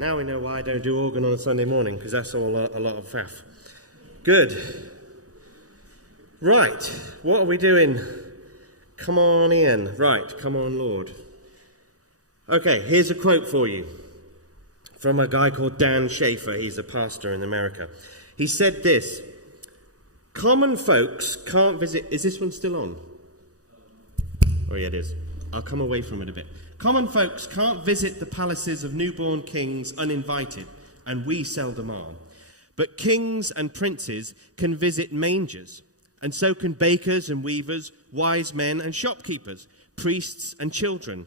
Now we know why I don't do organ on a Sunday morning, because that's all a lot of faff. Good. Right, what are we doing? Come on in. Right, come on, Lord. Okay, here's a quote for you from a guy called Dan Schaefer. He's a pastor in America. He said this: common folks can't visit... Is this one still on? Oh, yeah, it is. I'll come away from it a bit. Common folks can't visit the palaces of newborn kings uninvited, and we seldom are. But kings and princes can visit mangers, and so can bakers and weavers, wise men and shopkeepers, priests and children,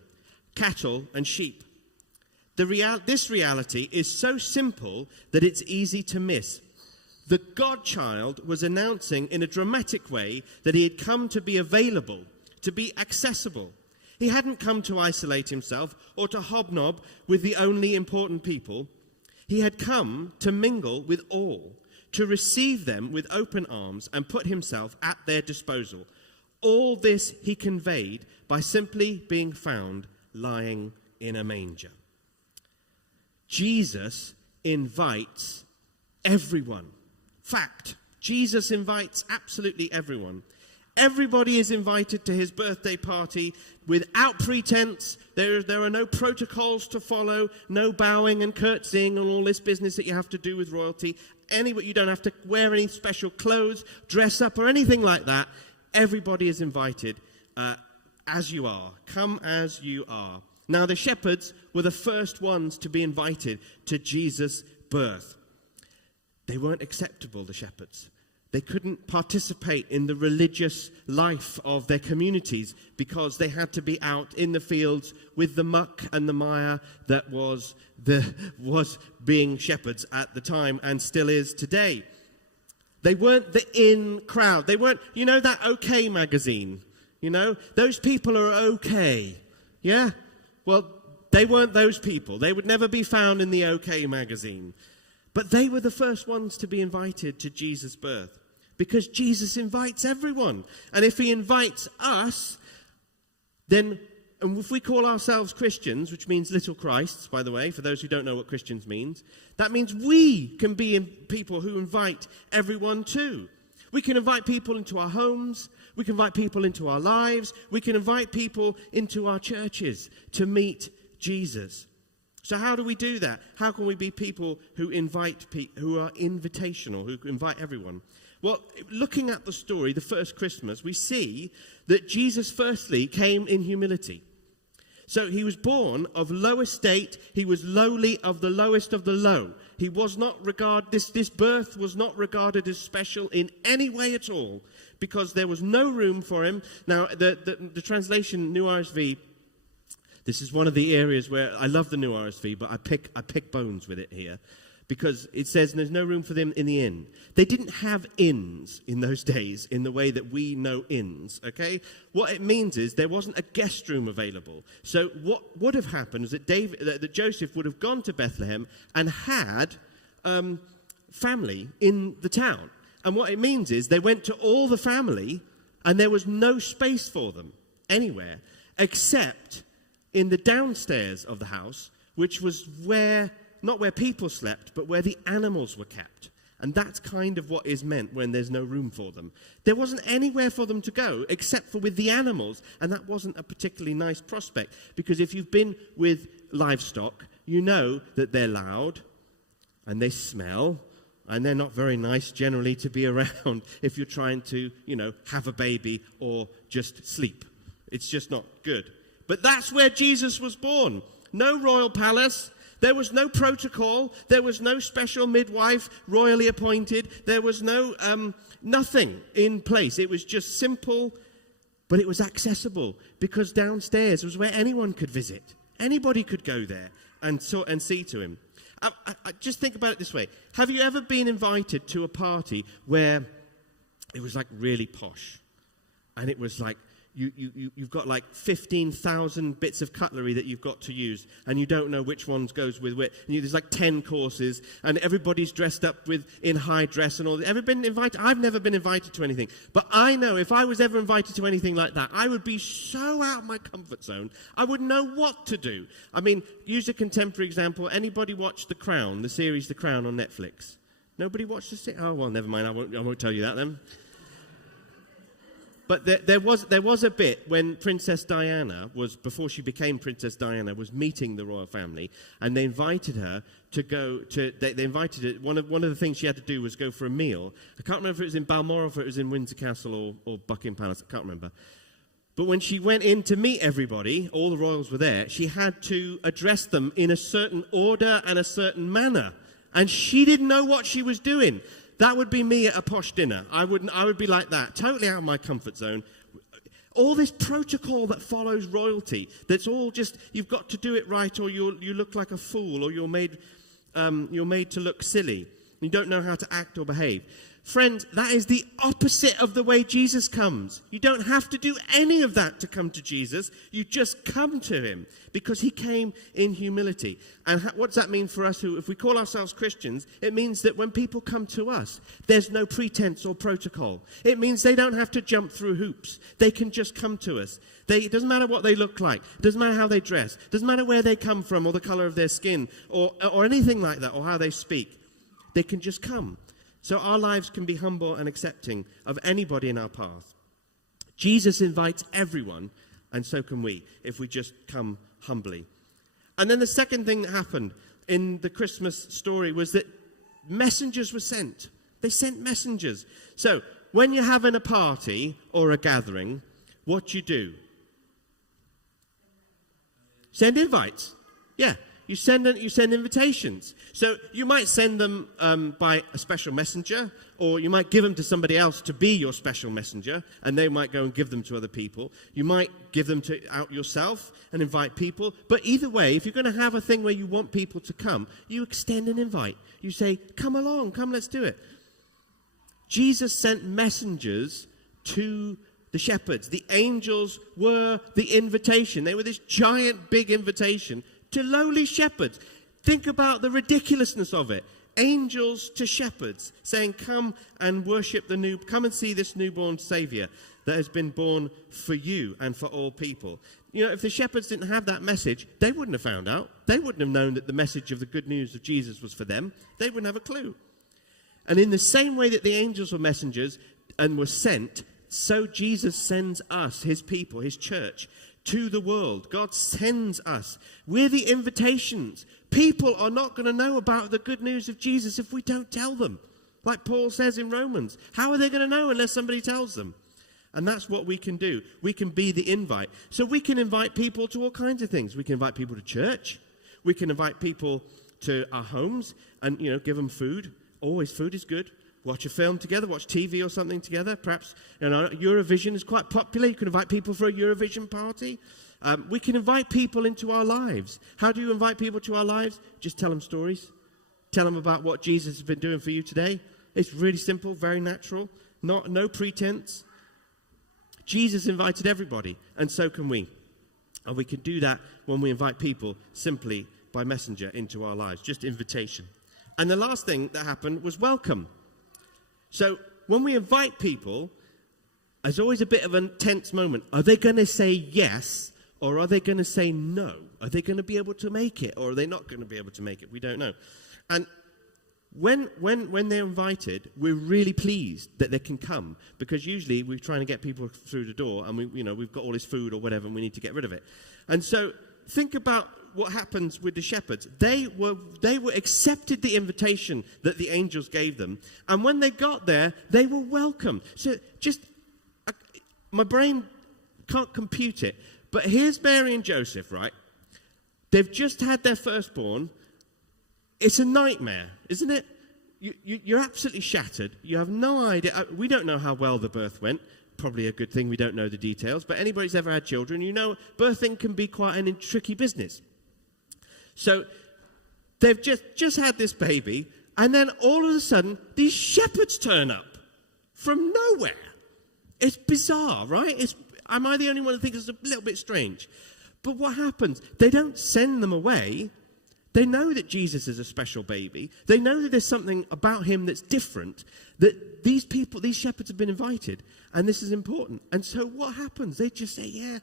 cattle and sheep. This reality is so simple that it's easy to miss. The God-child was announcing in a dramatic way that he had come to be available, to be accessible. He hadn't come to isolate himself or to hobnob with the only important people. He had come to mingle with all, to receive them with open arms and put himself at their disposal. All this he conveyed by simply being found lying in a manger. Jesus invites everyone. Fact, Jesus invites absolutely everyone. Everybody is invited to his birthday party without pretense. There are no protocols to follow, no bowing and curtsying and all this business that you have to do with royalty. You don't have to wear any special clothes, dress up or anything like that. Everybody is invited as you are. Come as you are. Now, the shepherds were the first ones to be invited to Jesus' birth. They weren't acceptable, the shepherds. They couldn't participate in the religious life of their communities because they had to be out in the fields with the muck and the mire that was being shepherds at the time and still is today. They weren't the in crowd. They weren't, that OK magazine? Those people are OK. Yeah? Well, they weren't those people. They would never be found in the OK magazine. But they were the first ones to be invited to Jesus' birth. Because Jesus invites everyone. And if he invites us, then, and if we call ourselves Christians, which means little Christs, by the way, for those who don't know what Christians means, that means we can be people who invite everyone too. We can invite people into our homes. We can invite people into our lives. We can invite people into our churches to meet Jesus. So how do we do that? How can we be people who invite who are invitational, who invite everyone? Well, looking at the story, the first Christmas, we see that Jesus firstly came in humility. So he was born of low estate. He was lowly of the lowest of the low. He was not this birth was not regarded as special in any way at all, because there was no room for him. Now, the translation, New RSV, this is one of the areas where I love the New RSV, but I pick bones with it here. Because it says there's no room for them in the inn. They didn't have inns in those days in the way that we know inns, okay? What it means is there wasn't a guest room available. So what would have happened is that Joseph would have gone to Bethlehem and had family in the town. And what it means is they went to all the family and there was no space for them anywhere except in the downstairs of the house, which was not where people slept, but where the animals were kept. And that's kind of what is meant when there's no room for them. There wasn't anywhere for them to go except for with the animals. And that wasn't a particularly nice prospect, because if you've been with livestock, you know that they're loud and they smell and they're not very nice generally to be around if you're trying to, have a baby or just sleep. It's just not good. But that's where Jesus was born. No royal palace. There was no protocol. There was no special midwife royally appointed. There was no nothing in place. It was just simple, but it was accessible, because downstairs was where anyone could visit. Anybody could go there and see to him. I just think about it this way. Have you ever been invited to a party where it was like really posh? And it was like, you've got like 15,000 bits of cutlery that you've got to use, and you don't know which ones goes with which. And there's like 10 courses, and everybody's dressed up in high dress and all that. Ever been invited? I've never been invited to anything. But I know if I was ever invited to anything like that, I would be so out of my comfort zone, I wouldn't know what to do. I mean, use a contemporary example. Anybody watch The Crown, the series The Crown on Netflix? Nobody watched the series? Oh, well, never mind. I won't tell you that then. But there was a bit when Princess Diana before she became Princess Diana, was meeting the royal family, and they invited her to go to. They invited her. One of the things she had to do was go for a meal. I can't remember if it was in Balmoral, or if it was in Windsor Castle or Buckingham Palace. I can't remember. But when she went in to meet everybody, all the royals were there. She had to address them in a certain order and a certain manner, and she didn't know what she was doing. That would be me at a posh dinner. I would be like that, totally out of my comfort zone. All this protocol that follows royalty, that's all just, you've got to do it right, or you look like a fool, or you're made to look silly. You don't know how to act or behave. Friends, that is the opposite of the way Jesus comes. You don't have to do any of that to come to Jesus. You just come to him because he came in humility. And what does that mean for us if we call ourselves Christians? It means that when people come to us, there's no pretense or protocol. It means they don't have to jump through hoops. They can just come to us. It doesn't matter what they look like. It doesn't matter how they dress. It doesn't matter where they come from or the color of their skin or anything like that, or how they speak. They can just come. So our lives can be humble and accepting of anybody in our path. Jesus invites everyone, and so can we, if we just come humbly. And then the second thing that happened in the Christmas story was that messengers were sent. They sent messengers. So when you're having a party or a gathering, what do? Send invites. Yeah. You send invitations. So you might send them by a special messenger, or you might give them to somebody else to be your special messenger, and they might go and give them to other people. You might give them out yourself and invite people. But either way, if you're going to have a thing where you want people to come, you extend an invite. You say, come along, come, let's do it. Jesus sent messengers to the shepherds. The angels were the invitation. They were this giant, big invitation to lowly shepherds. Think about the ridiculousness of it. Angels to shepherds saying, come and worship come and see this newborn Saviour that has been born for you and for all people. You know, if the shepherds didn't have that message, they wouldn't have found out. They wouldn't have known that the message of the good news of Jesus was for them. They wouldn't have a clue. And in the same way that the angels were messengers and were sent, so Jesus sends us, his people, his church, to the world. God sends us. We're the invitations. People are not going to know about the good news of Jesus if we don't tell them. Like Paul says in Romans, how are they going to know unless somebody tells them? And that's what we can do. We can be the invite. So we can invite people to all kinds of things. We can invite people to church. We can invite people to our homes and, give them food. Always food is good. Watch a film together, watch TV or something together. Perhaps, Eurovision is quite popular. You can invite people for a Eurovision party. We can invite people into our lives. How do you invite people to our lives? Just tell them stories. Tell them about what Jesus has been doing for you today. It's really simple, very natural, no pretense. Jesus invited everybody, and so can we. And we can do that when we invite people simply by messenger into our lives, just invitation. And the last thing that happened was welcome. So when we invite people, there's always a bit of a tense moment. Are they going to say yes, or are they going to say no? Are they going to be able to make it, or are they not going to be able to make it? We don't know. And when they're invited, we're really pleased that they can come, because usually we're trying to get people through the door, and we've got all this food or whatever, and we need to get rid of it. And so think about what happens with the shepherds. They were accepted the invitation that the angels gave them, and when they got there, they were welcomed. So my brain can't compute it, but here's Mary and Joseph, right? They've just had their firstborn. It's a nightmare, isn't it? You're absolutely shattered. You have no idea. We don't know how well the birth went. Probably a good thing we don't know the details, but anybody's ever had children, birthing can be quite a tricky business. So they've just had this baby, and then all of a sudden, these shepherds turn up from nowhere. It's bizarre, right? Am I the only one that thinks it's a little bit strange? But what happens? They don't send them away. They know that Jesus is a special baby. They know that there's something about him that's different, that these people, these shepherds have been invited, and this is important. And so what happens? They just say, yeah,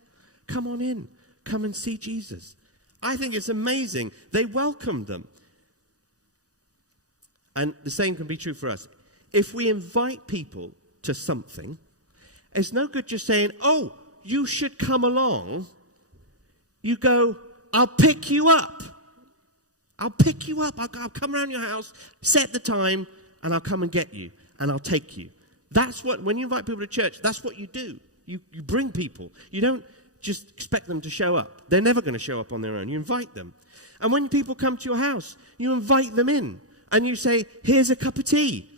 come on in. Come and see Jesus. I think it's amazing. They welcomed them. And the same can be true for us. If we invite people to something, it's no good just saying, oh, you should come along. You go, I'll pick you up. I'll pick you up. I'll come around your house, set the time, and I'll come and get you, and I'll take you. That's what, when you invite people to church, that's what you do. You bring people. You don't just expect them to show up. They're never going to show up on their own. You invite them. And when people come to your house, you invite them in. And you say, here's a cup of tea,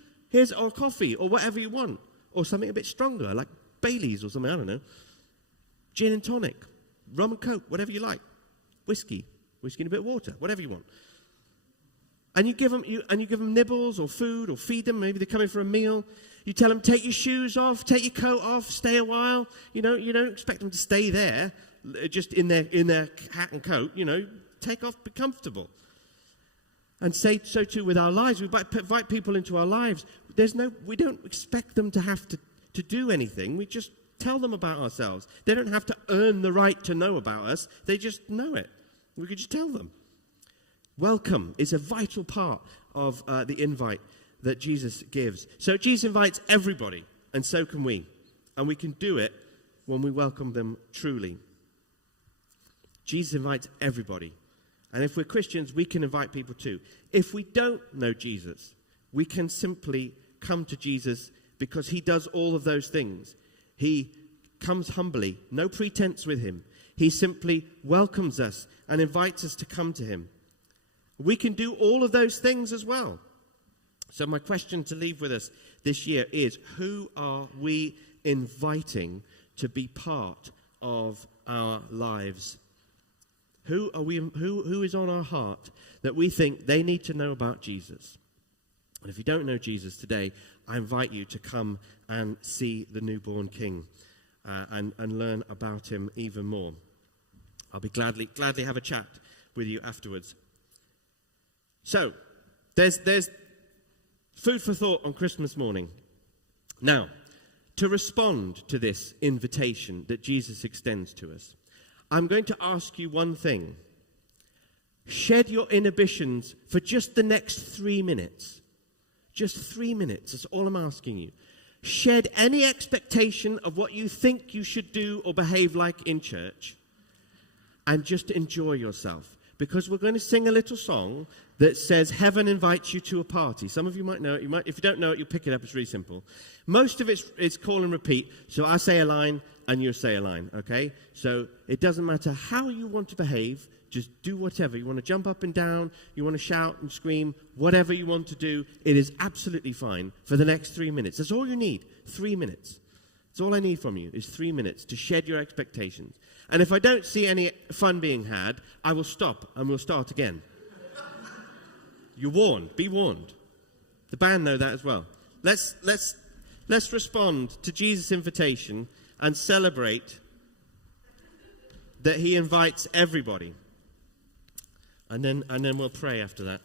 or coffee, or whatever you want, or something a bit stronger, like Baileys or something, I don't know. Gin and tonic, rum and coke, whatever you like. Whiskey and a bit of water, whatever you want. And you give them nibbles or food, or feed them. Maybe they're coming for a meal. You tell them, take your shoes off, take your coat off, stay a while. You don't expect them to stay there, just in their hat and coat. Take off, be comfortable. And say so too with our lives. We invite people into our lives. We don't expect them to have to do anything. We just tell them about ourselves. They don't have to earn the right to know about us. They just know it. We could just tell them. Welcome is a vital part of the invite that Jesus gives. So Jesus invites everybody, and so can we. And we can do it when we welcome them truly. Jesus invites everybody. And if we're Christians, we can invite people too. If we don't know Jesus, we can simply come to Jesus because he does all of those things. He comes humbly, no pretense with him. He simply welcomes us and invites us to come to him. We can do all of those things as well. So my question to leave with us this year is, who are we inviting to be part of our lives? Who is on our heart that we think they need to know about Jesus? And if you don't know Jesus today, I invite you to come and see the newborn King and learn about him even more. I'll be gladly have a chat with you afterwards. So, there's food for thought on Christmas morning. Now, to respond to this invitation that Jesus extends to us, I'm going to ask you one thing. Shed your inhibitions for just the next 3 minutes. Just 3 minutes, that's all I'm asking you. Shed any expectation of what you think you should do or behave like in church, and just enjoy yourself. Because we're going to sing a little song that says, heaven invites you to a party. Some of you might know it. If you don't know it, you'll pick it up. It's really simple. Most of it's call and repeat. So I say a line and you say a line, okay? So it doesn't matter how you want to behave. Just do whatever. You want to jump up and down. You want to shout and scream. Whatever you want to do, it is absolutely fine for the next 3 minutes. That's all you need, 3 minutes. That's all I need from you is 3 minutes to shed your expectations. And if I don't see any fun being had, I will stop and we'll start again. You're warned. Be warned. The band know that as well. Let's respond to Jesus' invitation and celebrate that he invites everybody. And then we'll pray after that.